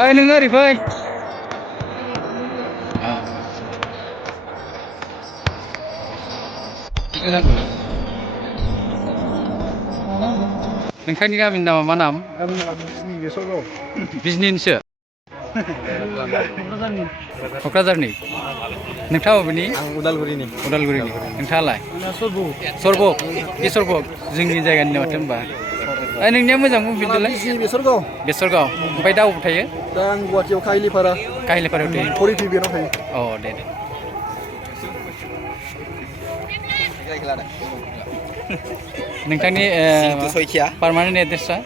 ओइ नोङो ओरै फै नोंथांनि गामिनि नामा मा नाम? बिजनिनिसो क'क्राझारनि नोंथाङा बबेनि? आं उदालगुरिनि। नोंथाङालाय? सरबक बे सरबक जोंनि जायगानि माथो होनबा नोंनिया मोजां बुंफिनदोलाय। बेसरगाव ओमफ्राय दा अबाव थायो? दा आं गुवाहाटियाव काहिलिपारायाव थायो। फरिटि बेनाव थायो। अ दे नोंथांनि पारमानेन्ट एड्रेसा?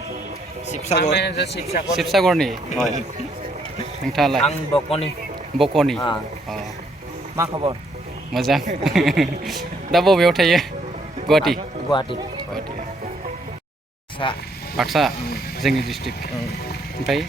शिबसागरनि नोंथाङालाय? आं बक'नि मा खबर? मोजां दा बबेयाव थायो? गुवाहाटि बाक्सा जोंनि डिस्ट्रिक्ट ओमफ्राय